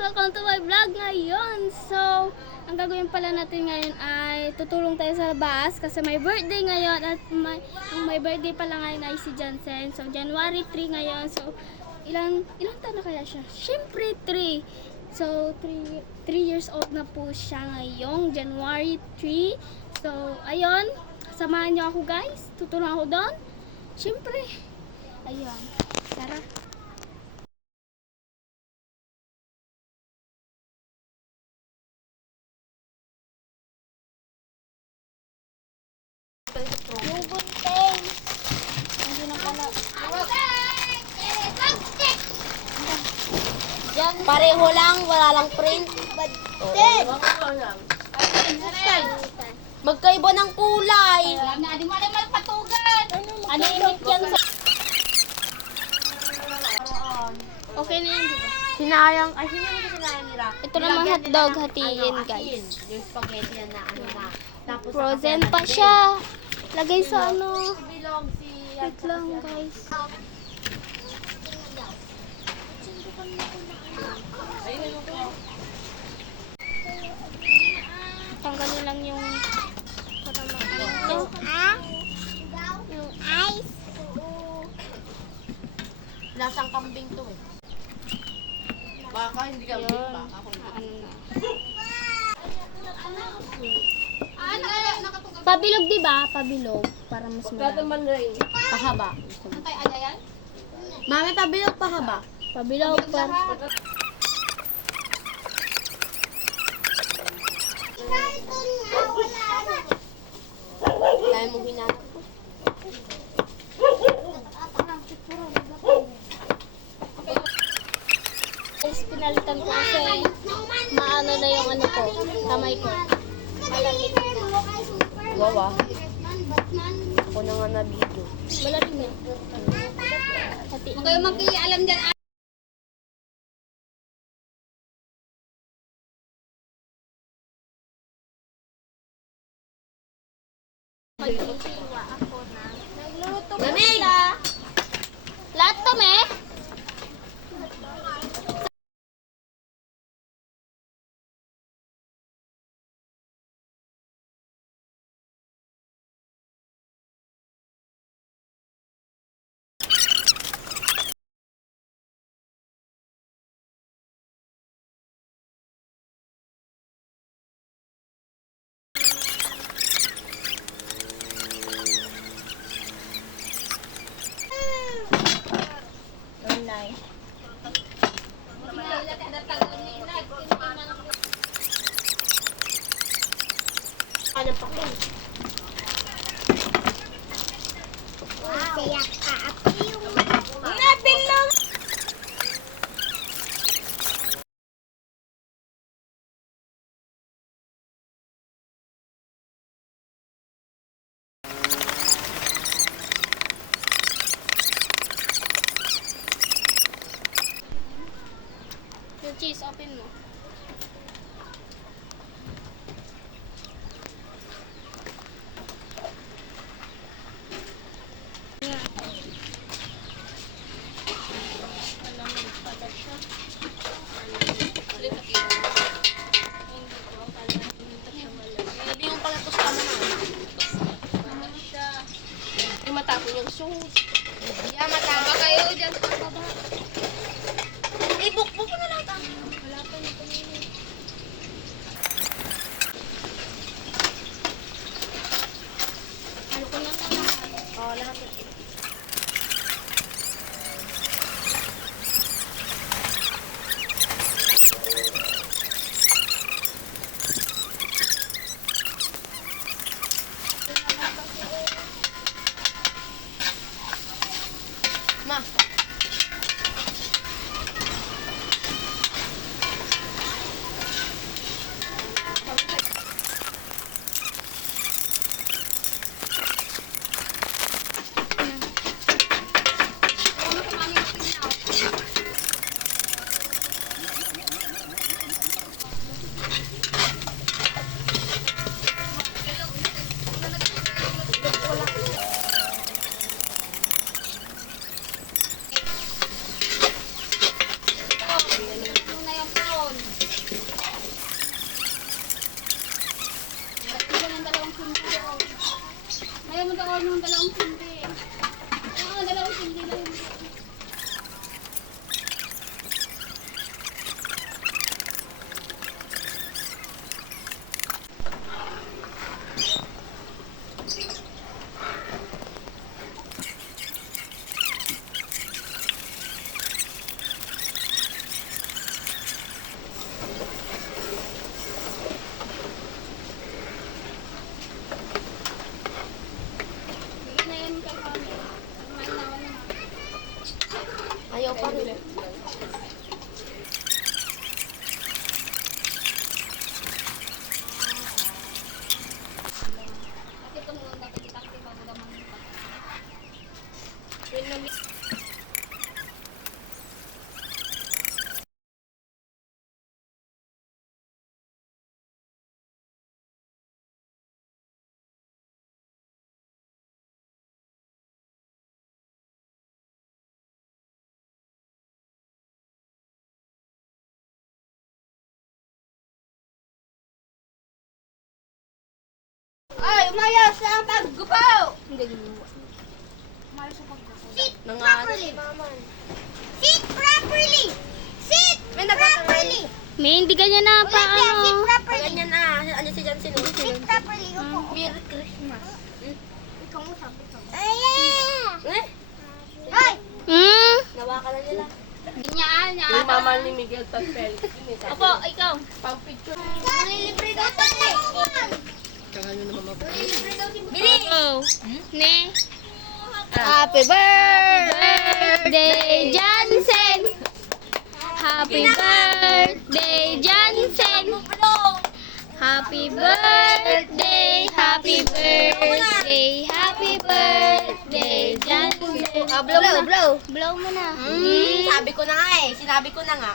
Welcome to my vlog ngayon. So, ang gagawin pala natin ngayon ay tutulong tayo sa labas kasi may birthday ngayon at may birthday pala ngayon ay si Jansen. So, January 3 ngayon. So, ilang taon na kaya siya? Siyempre 3. So, 3 years old na po siya ngayong January 3. So, ayun. Samahan niyo ako guys. Tutulong ako doon. Siyempre. Ayun. Tara. Yung bunteng. Hindi na pala. Diyan. Pareho lang, wala lang print. Magkaiba ng kulay. Di mo alam magpatugan. Ano init yan sa... Okay na yan, di ba? Sinayang, ay sinayang nila. Ito naman hotdog, hatiin guys. Yung spaghetti na ano na. Tapos Frozen pa siya. Lagay sa ano. bilog si... Wait lang guys. Tanggalin lang yung para maano. Yung ice. Lasang kambing to eh. Baka hindi ka Yun. baka ako. Ano na? Pabilog di ba? Pabilog para mas marami. Pahaba. Mami, pabilog pahaba. Pabilog para Dahil mong hinanap ko. guys, pinalitan ko kasi maano na yung ano ko, kamay ko. Malamig. Wawa. Ako na nga na video. Malamig na. Hati. Kayo magkialam dyan. Maghihiwa ako na. Nagluto ko Lamig! sila. Lahat to, me? Online. Ano pa ko? Kaya kaapi yung nabilog. Yung cheese, open mo. Malamig pala siya. Hindi yung pala to sa ano na. Hindi matapon yung sauce. Yeah, mataba kayo dyan. Eh, bukbuk na lang. Wala pa nito. ang paggupaw! Sit Nangalit. properly. Sit properly. Sit May nagtatangal. properly. May hindi ganyan na pa Olivia, sit ano. properly. Ganyan na. Ano si Jansen? Sit properly. Upo. Merry Christmas. Ikaw mo sabi ko. Ay! Eh? Ay! Nawa ka na nila. Nyaan, Yung mama ni Miguel Tanpel. Opo, ikaw. Pang picture. Malilibre daw sa Kaya nyo naman mag- Malilibre daw si Bili! Ne? Happy Birthday, Jansen! Happy birthday, Jansen! Happy birthday, happy birthday, happy birthday, Jansen! blow. Blow mo na. Sabi ko na nga eh. Sinabi ko na nga.